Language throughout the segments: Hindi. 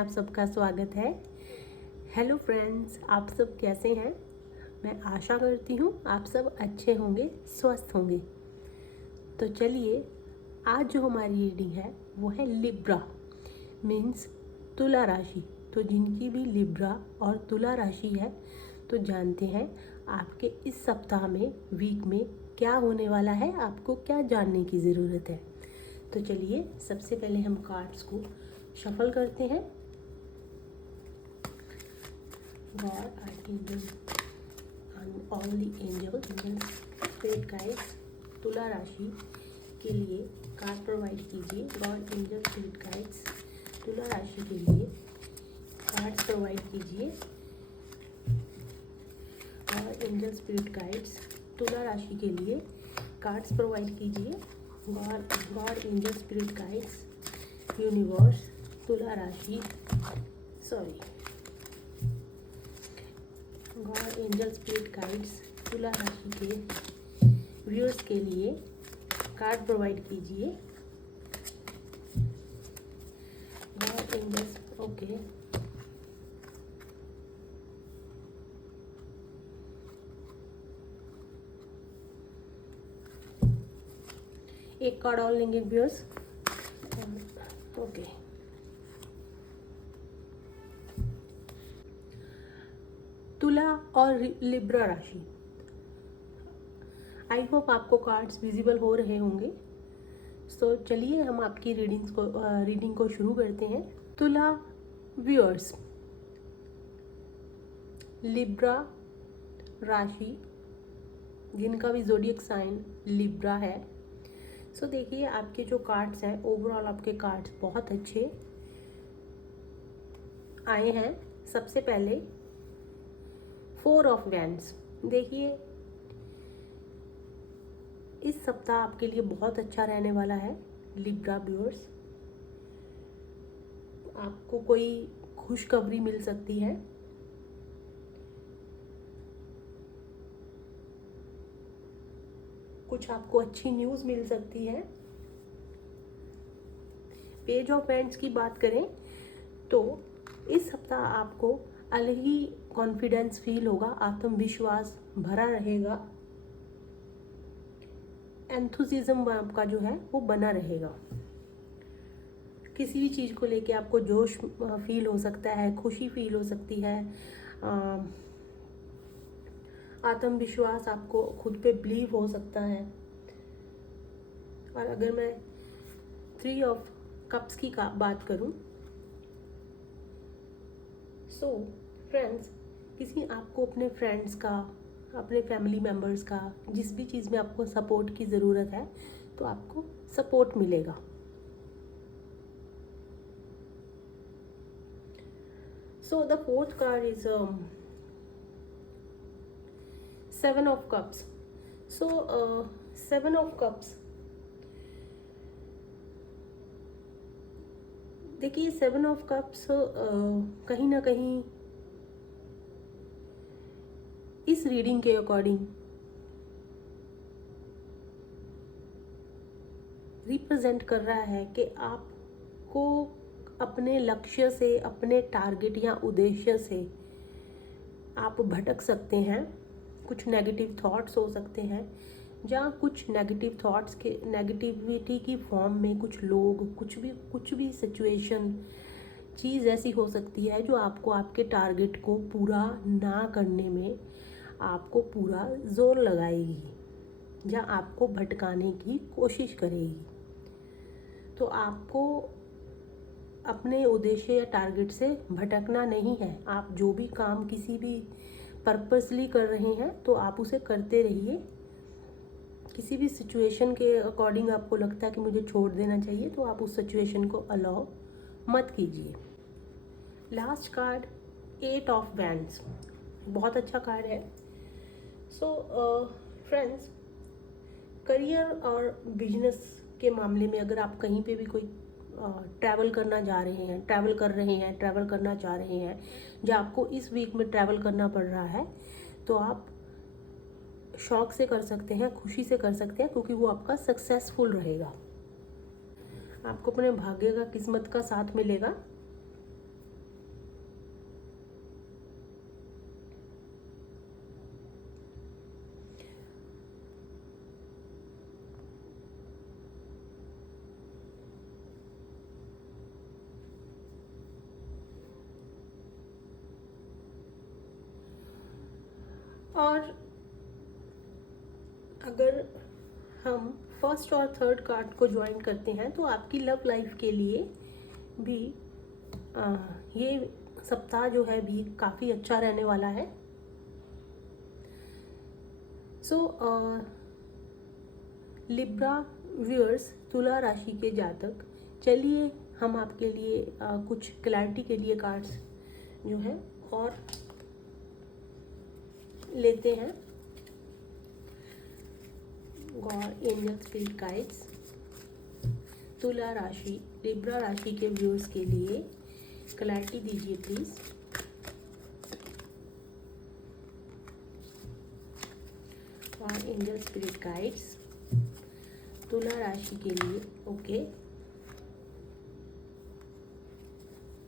आप सबका स्वागत है। हेलो फ्रेंड्स, आप सब कैसे हैं? मैं आशा करती हूँ आप सब अच्छे होंगे, स्वस्थ होंगे। तो चलिए, आज जो हमारी रीडिंग है वो है लिब्रा मीन्स तुला राशि। तो जिनकी भी लिब्रा और तुला राशि है तो जानते हैं आपके इस सप्ताह में, वीक में क्या होने वाला है, आपको क्या जानने की ज़रूरत है। तो चलिए, सबसे पहले हम कार्ड्स को शफल करते हैं। God, Archangel and all the angels, spirit guides, तुला राशि के लिए कार्ड प्रोवाइड कीजिए। गॉड, एंजल, स्पिरिट गाइड्स, तुला राशि के लिए कार्ड्स प्रोवाइड कीजिए। गॉड, एंजल, स्पिरिट गाइड्स, तुला राशि के लिए कार्ड्स प्रोवाइड कीजिए। God, angel, spirit guides, universe, तुला राशि, गॉड, एंजल, स्पिरिट गाइड्स, तुला राशि के व्यूअर्स के लिए कार्ड प्रोवाइड कीजिए। God, angels, okay. एक कार्ड और लेंगे व्यूअर्स। ओके, तुला और लिब्रा राशि। आई होप आपको कार्ड्स विजिबल हो रहे होंगे। तो चलिए हम आपकी रीडिंग को शुरू करते हैं। तुला व्यूअर्स, लिब्रा राशि जिनका भी ज़ोडिएक साइन लिब्रा है। सो देखिए, आपके जो कार्ड्स हैं, ओवरऑल आपके कार्ड्स बहुत अच्छे आए हैं। सबसे पहले 4 ऑफ वैंड्स। देखिए, इस सप्ताह आपके लिए बहुत अच्छा रहने वाला है लिब्रा व्यूअर्स। आपको कोई खुशखबरी मिल सकती है। कुछ आपको अच्छी न्यूज़ मिल सकती है। पेज ऑफ वैंड्स की बात करें तो इस सप्ताह आपको अलग ही कॉन्फिडेंस फील होगा, आत्मविश्वास भरा रहेगा, एंथुसिज्म आपका जो है वो बना रहेगा। किसी भी चीज़ को लेके आपको जोश फील हो सकता है, खुशी फील हो सकती है, आत्मविश्वास आपको खुद पे बिलीव हो सकता है। और अगर मैं 3 ऑफ कप्स की बात करूं, सो फ्रेंड्स, किसी आपको अपने फ्रेंड्स का, अपने फैमिली मेम्बर्स का, जिस भी चीज़ में आपको सपोर्ट की ज़रूरत है तो आपको सपोर्ट मिलेगा। So the fourth card is 7 of cups. So 7 of cups, देखिए 7 ऑफ कप्स कहीं ना कहीं इस रीडिंग के अकॉर्डिंग रिप्रेजेंट कर रहा है कि आपको अपने लक्ष्य से, अपने टारगेट या उद्देश्य से आप भटक सकते हैं। कुछ नेगेटिव थॉट्स हो सकते हैं, जहाँ कुछ नेगेटिव थॉट्स के नेगेटिविटी की फॉर्म में कुछ लोग, कुछ भी सिचुएशन, चीज़ ऐसी हो सकती है जो आपको आपके टारगेट को पूरा ना करने में आपको पूरा जोर लगाएगी या आपको भटकाने की कोशिश करेगी। तो आपको अपने उद्देश्य या टारगेट से भटकना नहीं है। आप जो भी काम किसी भी पर्पसली कर रहे हैं तो आप उसे करते रहिए। किसी भी सिचुएशन के अकॉर्डिंग आपको लगता है कि मुझे छोड़ देना चाहिए तो आप उस सिचुएशन को अलाउ मत कीजिए। लास्ट कार्ड 8 ऑफ वैंड्स, बहुत अच्छा कार्ड है। सो फ्रेंड्स, करियर और बिजनेस के मामले में अगर आप कहीं पे भी कोई ट्रैवल करना जा रहे हैं, ट्रैवल करना चाह रहे हैं, या आपको इस वीक में ट्रैवल करना पड़ रहा है, तो आप शौक से कर सकते हैं, खुशी से कर सकते हैं, क्योंकि वो आपका सक्सेसफुल रहेगा। आपको अपने भाग्य का, किस्मत का साथ मिलेगा। और अगर हम फर्स्ट और थर्ड कार्ड को ज्वाइन करते हैं तो आपकी लव लाइफ के लिए भी ये सप्ताह जो है भी काफ़ी अच्छा रहने वाला है। सो लिब्रा व्यूअर्स, तुला राशि के जातक, चलिए हम आपके लिए कुछ क्लैरिटी के लिए कार्ड्स जो है और लेते हैं। गॉड, एंजल, स्पिरिट गाइड्स, तुला राशि, लिब्रा राशि के व्यूअर्स के लिए क्लैरिटी दीजिए प्लीज। और एंजल, स्पिरिट गाइड्स, तुला राशि के लिए। ओके,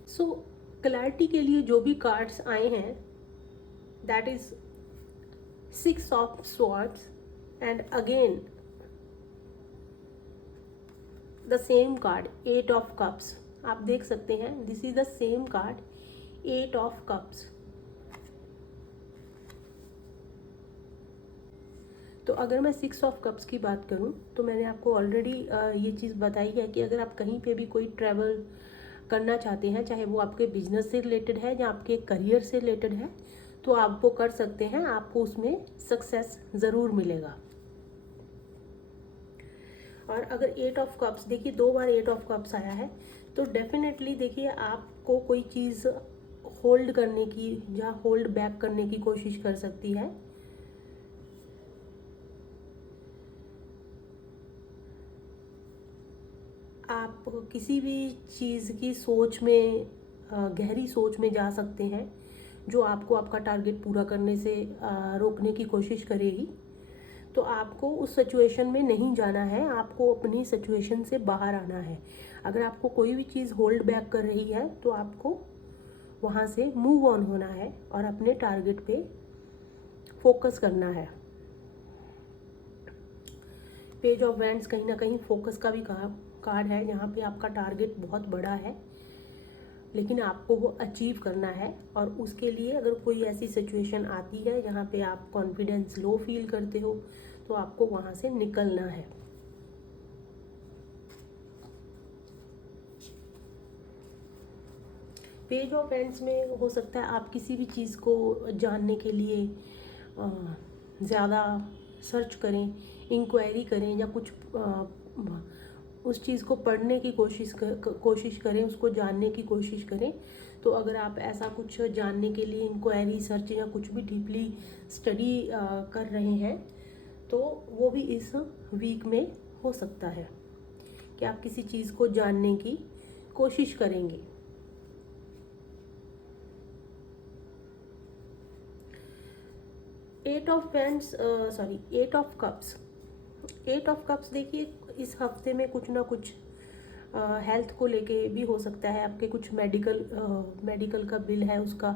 सो क्लैरिटी के लिए जो भी कार्ड्स आए हैं, that is 6 of swords and again the same card 8 of cups. आप देख सकते हैं this is the same card 8 of cups. तो अगर मैं 6 ऑफ कप्स की बात करूं तो मैंने आपको ऑलरेडी ये चीज़ बताई है कि अगर आप कहीं पे भी कोई ट्रैवल करना चाहते हैं, चाहे वो आपके बिजनेस से रिलेटेड है या आपके करियर से रिलेटेड है, तो आप वो कर सकते हैं, आपको उसमें सक्सेस ज़रूर मिलेगा। और अगर 8 ऑफ कप्स, देखिए 2 बार 8 ऑफ कप्स आया है, तो डेफिनेटली देखिए आपको कोई चीज़ होल्ड करने की या होल्ड बैक करने की कोशिश कर सकती है। आप किसी भी चीज़ की सोच में, गहरी सोच में जा सकते हैं जो आपको आपका टारगेट पूरा करने से रोकने की कोशिश करेगी। तो आपको उस सिचुएशन में नहीं जाना है, आपको अपनी सिचुएशन से बाहर आना है। अगर आपको कोई भी चीज़ होल्ड बैक कर रही है तो आपको वहाँ से मूव ऑन होना है और अपने टारगेट पे फोकस करना है। पेज ऑफ वैंड्स कहीं ना कहीं फोकस का भी कार्ड है, जहाँ पे आपका टारगेट बहुत बड़ा है लेकिन आपको वो अचीव करना है। और उसके लिए अगर कोई ऐसी सिचुएशन आती है जहाँ पे आप कॉन्फिडेंस लो फील करते हो तो आपको वहाँ से निकलना है। पेज ऑफ वैंड्स में हो सकता है आप किसी भी चीज़ को जानने के लिए ज़्यादा सर्च करें, इंक्वायरी करें या कुछ उस चीज़ को पढ़ने की कोशिश करें, उसको जानने की कोशिश करें। तो अगर आप ऐसा कुछ जानने के लिए इंक्वायरी, सर्च या कुछ भी डीपली स्टडी कर रहे हैं तो वो भी इस वीक में हो सकता है कि आप किसी चीज़ को जानने की कोशिश करेंगे। Eight of cups, 8 of cups देखिए इस हफ्ते में कुछ ना कुछ हेल्थ को लेके भी हो सकता है। आपके कुछ मेडिकल का बिल है, उसका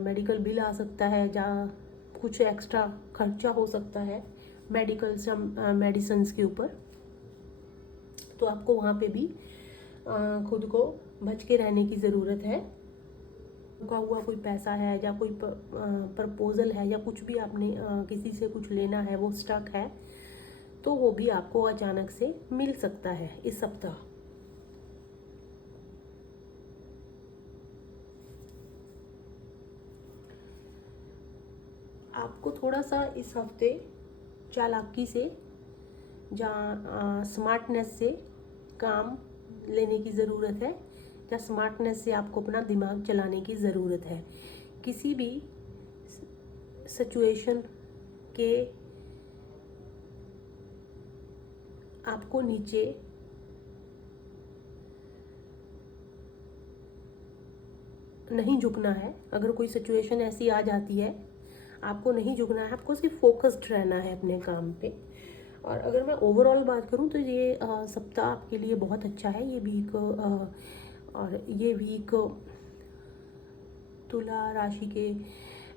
मेडिकल बिल आ सकता है, जहाँ कुछ एक्स्ट्रा खर्चा हो सकता है मेडिकल से मेडिसिन्स के ऊपर। तो आपको वहाँ पे भी खुद को बच के रहने की ज़रूरत है। रुका हुआ कोई पैसा है या कोई प्रपोजल है या कुछ भी आपने किसी से कुछ लेना है, वो स्टक है, तो वो भी आपको अचानक से मिल सकता है इस सप्ताह। आपको थोड़ा सा इस हफ्ते चालाकी से, जहाँ स्मार्टनेस से काम लेने की ज़रूरत है, या स्मार्टनेस से आपको अपना दिमाग चलाने की ज़रूरत है। किसी भी सिचुएशन के आपको नीचे नहीं झुकना है। अगर कोई सिचुएशन ऐसी आ जाती है आपको नहीं झुकना है, आपको सिर्फ फोकस्ड रहना है अपने काम पे। और अगर मैं ओवरऑल बात करूं तो ये सप्ताह आपके लिए बहुत अच्छा है। ये वीक और ये वीक तुला राशि के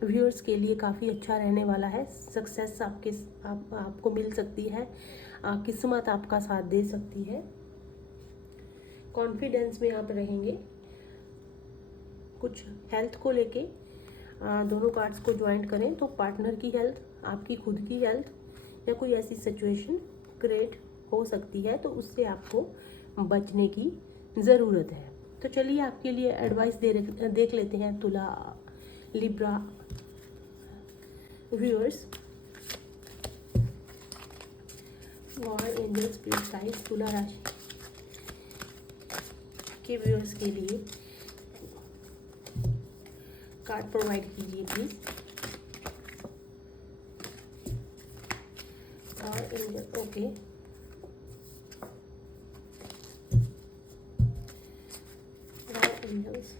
व्यूअर्स के लिए काफ़ी अच्छा रहने वाला है। सक्सेस आपको मिल सकती है, किस्मत आपका साथ दे सकती है, कॉन्फिडेंस में आप रहेंगे। कुछ हेल्थ को लेके दोनों कार्ड्स को ज्वाइंट करें तो पार्टनर की हेल्थ, आपकी खुद की हेल्थ या कोई ऐसी सिचुएशन क्रिएट हो सकती है, तो उससे आपको बचने की ज़रूरत है। तो चलिए आपके लिए एडवाइस देख लेते हैं तुला लिब्रा व्यूअर्स। और एंजल्स स्पिरिट गाइड्स तुला राशि के व्यूअर्स के लिए कार्ड प्रोवाइड कीजिए प्लीज। और एंजल ओके, एंजल्स।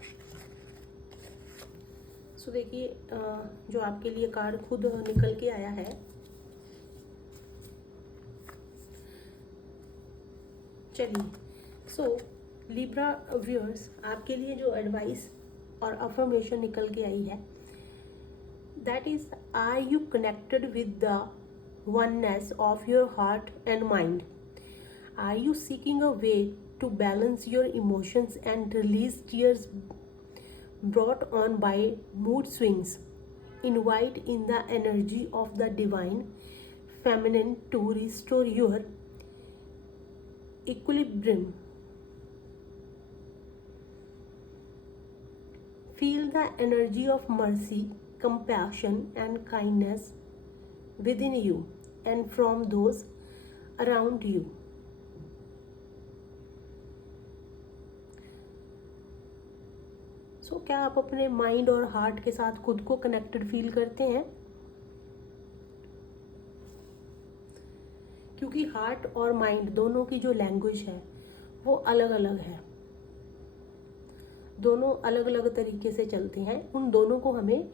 सो देखिए जो आपके लिए कार्ड खुद निकल के आया है, चलिए। सो लिब्रा व्यूअर्स, आपके लिए जो एडवाइस और अफर्मेशन निकल के आई है, that is, are you connected with the oneness of your heart and mind? Are you seeking a way to balance your emotions and release tears brought on by mood swings? Invite in the energy of the divine feminine to restore your equilibrium. Feel the energy of mercy, compassion, and kindness within you and from those around you. So, क्या आप अपने माइंड और हार्ट के साथ खुद को कनेक्टेड फील करते हैं? क्योंकि हार्ट और माइंड दोनों की जो लैंग्वेज है वो अलग अलग है, दोनों अलग अलग तरीके से चलते हैं। उन दोनों को हमें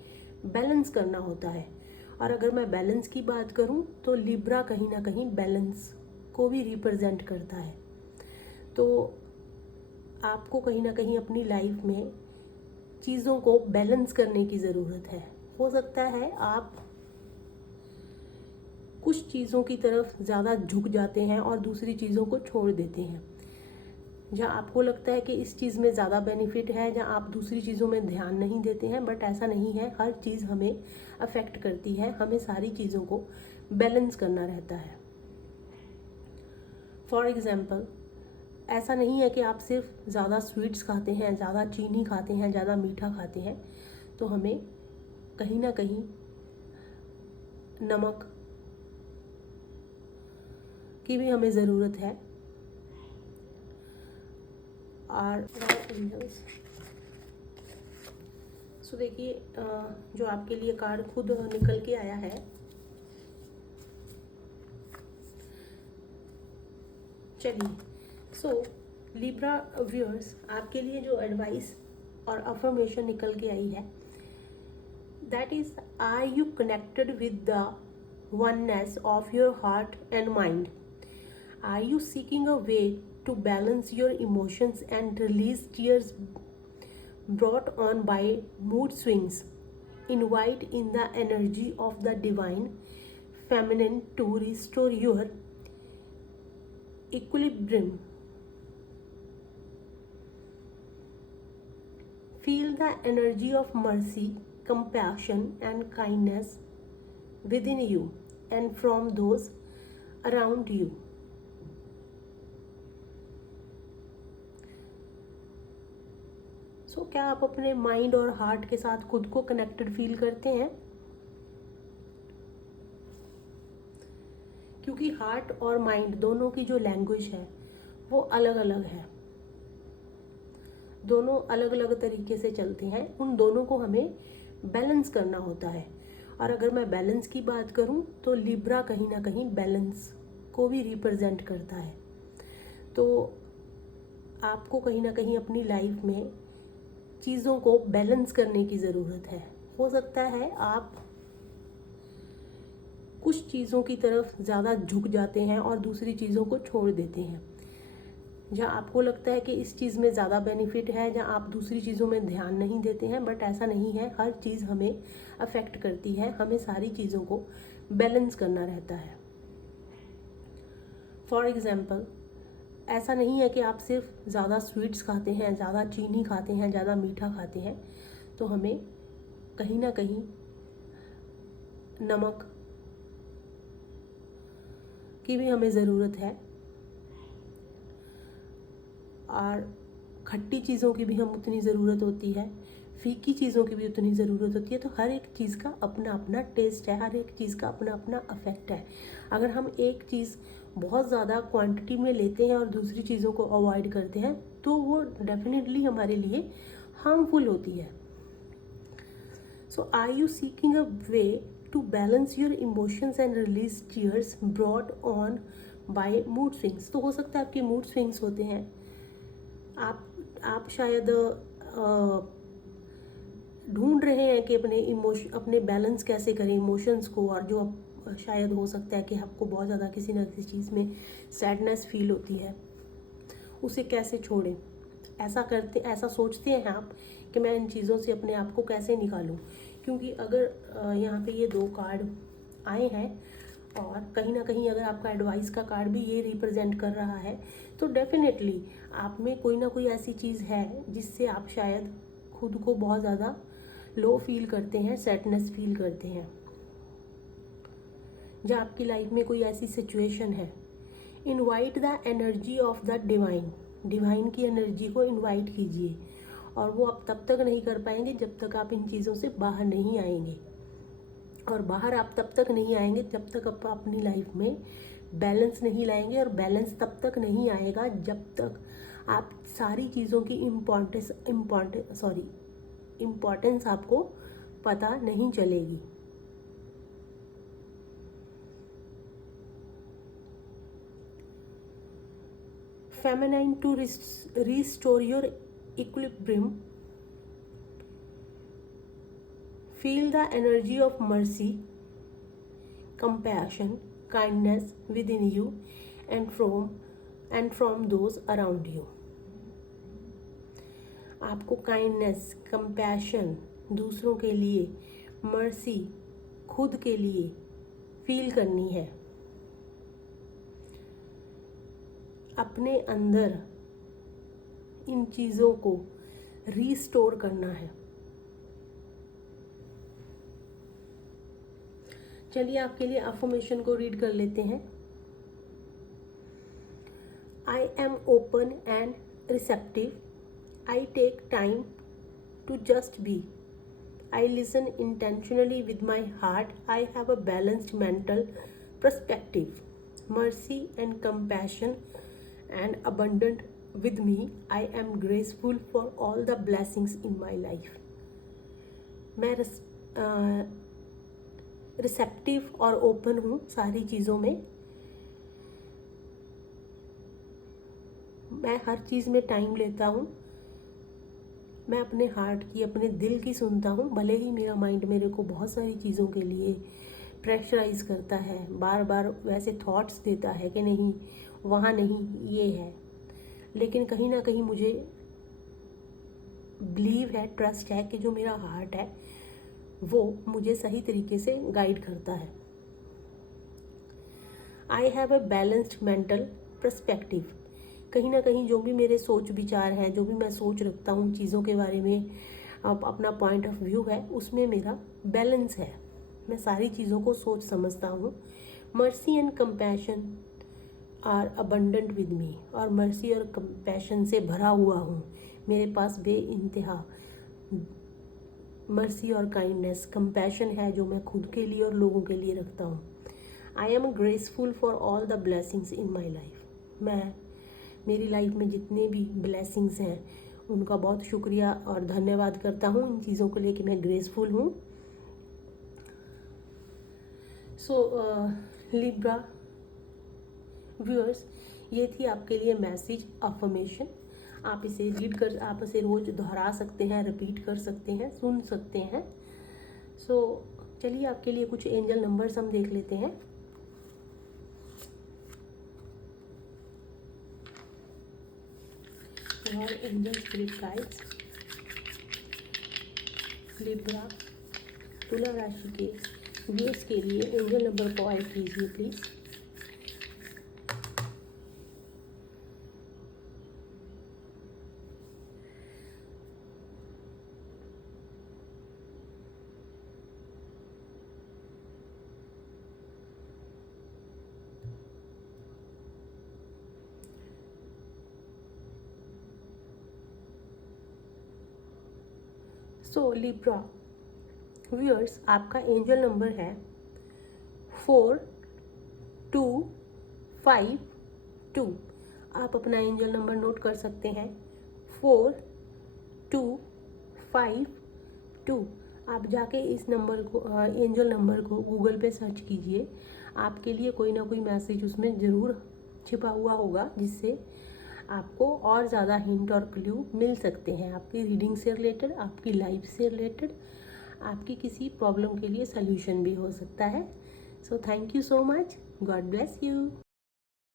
बैलेंस करना होता है। और अगर मैं बैलेंस की बात करूं तो लिब्रा कहीं ना कहीं बैलेंस को भी रिप्रेजेंट करता है। तो आपको कहीं ना कहीं अपनी लाइफ में चीज़ों को बैलेंस करने की ज़रूरत है। हो सकता है आप कुछ चीज़ों की तरफ ज़्यादा झुक जाते हैं और दूसरी चीज़ों को छोड़ देते हैं। जहाँ आपको लगता है कि इस चीज़ में ज़्यादा बेनिफिट है, जहाँ आप दूसरी चीज़ों में ध्यान नहीं देते हैं, बट ऐसा नहीं है। हर चीज़ हमें अफेक्ट करती है, हमें सारी चीज़ों को बैलेंस करना रहता है। फॉर एग्ज़ाम्पल, ऐसा नहीं है कि आप सिर्फ ज़्यादा स्वीट्स खाते हैं, ज़्यादा चीनी खाते हैं, ज़्यादा मीठा खाते हैं, तो हमें कहीं ना कहीं नमक की भी हमें ज़रूरत है। और एंजल्स, सो देखिए जो आपके लिए कार्ड खुद निकल के आया है, चलिए। सो लिब्रा व्यूअर्स, आपके लिए जो एडवाइस और अफर्मेशन निकल के आई है, that is, are you connected with the oneness of your heart and mind? Are you seeking a way to balance your emotions and release tears brought on by mood swings? Invite in the energy of the divine feminine to restore your equilibrium. Feel the energy of mercy, compassion, and kindness within you and from those around you. So, क्या आप अपने माइंड और हार्ट के साथ खुद को कनेक्टेड फील करते हैं? क्योंकि हार्ट और माइंड दोनों की जो लैंग्वेज है वो अलग अलग है, दोनों अलग अलग तरीके से चलते हैं। उन दोनों को हमें बैलेंस करना होता है। और अगर मैं बैलेंस की बात करूं तो लिब्रा कहीं ना कहीं बैलेंस को भी रिप्रेजेंट करता है। तो आपको कहीं ना कहीं अपनी लाइफ में चीज़ों को बैलेंस करने की ज़रूरत है। हो सकता है आप कुछ चीज़ों की तरफ ज़्यादा झुक जाते हैं और दूसरी चीज़ों को छोड़ देते हैं। जहाँ आपको लगता है कि इस चीज़ में ज़्यादा बेनिफिट है, जहाँ आप दूसरी चीज़ों में ध्यान नहीं देते हैं, बट ऐसा नहीं है। हर चीज़ हमें अफेक्ट करती है, हमें सारी चीज़ों को बैलेंस करना रहता है। फॉर एग्ज़ाम्पल, ऐसा नहीं है कि आप सिर्फ ज़्यादा स्वीट्स खाते हैं, ज़्यादा चीनी खाते हैं, ज़्यादा मीठा खाते हैं, तो हमें कहीं ना कहीं नमक की भी हमें ज़रूरत है और खट्टी चीज़ों की भी हम उतनी ज़रूरत होती है, फीकी चीज़ों की भी उतनी ज़रूरत होती है। तो हर एक चीज़ का अपना अपना टेस्ट है, हर एक चीज़ का अपना अपना अफेक्ट है। अगर हम एक चीज़ बहुत ज़्यादा क्वांटिटी में लेते हैं और दूसरी चीज़ों को अवॉइड करते हैं तो वो डेफिनेटली हमारे लिए हार्मफुल होती है। So are you seeking a way to balance your emotions and release tears brought on by mood swings? तो हो सकता है आपके मूड स्विंग्स होते हैं, आप शायद ढूंढ रहे हैं कि अपने बैलेंस कैसे करें इमोशंस को, और जो शायद हो सकता है कि आपको बहुत ज़्यादा किसी ना किसी चीज़ में सैडनेस फील होती है, उसे कैसे छोड़ें। ऐसा सोचते हैं आप कि मैं इन चीज़ों से अपने आप को कैसे निकालूं, क्योंकि अगर यहाँ पे ये 2 कार्ड आए हैं और कहीं ना कहीं अगर आपका एडवाइस का कार्ड भी ये रिप्रेजेंट कर रहा है तो डेफिनेटली आप में कोई ना कोई ऐसी चीज़ है जिससे आप शायद खुद को बहुत ज़्यादा लो फील करते हैं, सैडनेस फील करते हैं। जब आपकी लाइफ में कोई ऐसी सिचुएशन है, invite the energy of the divine की एनर्जी को इनवाइट कीजिए, और वो आप तब तक नहीं कर पाएंगे जब तक आप इन चीज़ों से बाहर नहीं आएंगे। और बाहर आप तब तक नहीं आएंगे जब तक आप अपनी लाइफ में बैलेंस नहीं लाएंगे, और बैलेंस तब तक नहीं आएगा जब तक आप सारी चीज़ों की इम्पोर्टेंस आपको पता नहीं चलेगी। Feminine to restore your equilibrium, feel the energy of mercy, compassion, kindness within you and from those around you. आपको काइंडनेस, कंपैशन दूसरों के लिए, मर्सी खुद के लिए फील करनी है। अपने अंदर इन चीज़ों को रीस्टोर करना है। चलिए आपके लिए अफर्मेशन को रीड कर लेते हैं। I am open and receptive, I take time to just be, I listen intentionally with my heart, I have a balanced mental perspective, mercy and compassion and abundant with me, I am grateful for all the blessings in my life. मैं रिसेप्टिव और ओपन हूँ सारी चीज़ों में, मैं हर चीज़ में टाइम लेता हूँ, मैं अपने हार्ट की, अपने दिल की सुनता हूँ। भले ही मेरा माइंड मेरे को बहुत सारी चीज़ों के लिए प्रेशराइज करता है, बार बार वैसे थॉट्स देता है कि नहीं वहाँ नहीं, ये है, लेकिन कहीं ना कहीं मुझे बिलीव है, ट्रस्ट है कि जो मेरा हार्ट है वो मुझे सही तरीके से गाइड करता है। आई have a balanced mental perspective, कहीं ना कहीं जो भी मेरे सोच विचार हैं, जो भी मैं सोच रखता हूँ चीज़ों के बारे में, अपना पॉइंट ऑफ व्यू है, उसमें मेरा बैलेंस है, मैं सारी चीज़ों को सोच समझता हूँ। Mercy and compassion are abundant with me, और मर्सी और कंपैशन से भरा हुआ हूँ, मेरे पास बेइंतहा मर्सी और काइंडनेस, कंपैशन है जो मैं खुद के लिए और लोगों के लिए रखता हूँ। I am graceful for all the blessings in my life, मैं मेरी लाइफ में जितने भी ब्लेसिंग्स हैं उनका बहुत शुक्रिया और धन्यवाद करता हूँ, इन चीज़ों को लेके मैं ग्रेसफुल हूँ। सो लिब्रा व्यूअर्स, ये थी आपके लिए मैसेज अफर्मेशन। आप इसे रीड कर, आप इसे रोज़ दोहरा सकते हैं, रिपीट कर सकते हैं, सुन सकते हैं। सो चलिए आपके लिए कुछ एंजल नंबर्स हम देख लेते हैं। और एंजल स्पिरिट गाइड्स लिब्रा तुला राशि के व्यूअर्स के लिए एंजल नंबर को ऐड कीजिए प्लीज़। सो लिब्रा व्यूअर्स, आपका एंजल नंबर है 4252। आप अपना एंजल नंबर नोट कर सकते हैं 4252। आप जाके इस नंबर को, एंजल नंबर को गूगल पे सर्च कीजिए। आपके लिए कोई ना कोई मैसेज उसमें ज़रूर छिपा हुआ होगा, जिससे आपको और ज़्यादा हिंट और क्लू मिल सकते हैं आपकी रीडिंग से रिलेटेड, आपकी लाइफ से रिलेटेड, आपकी किसी प्रॉब्लम के लिए सल्यूशन भी हो सकता है। So thank you so much, God bless you.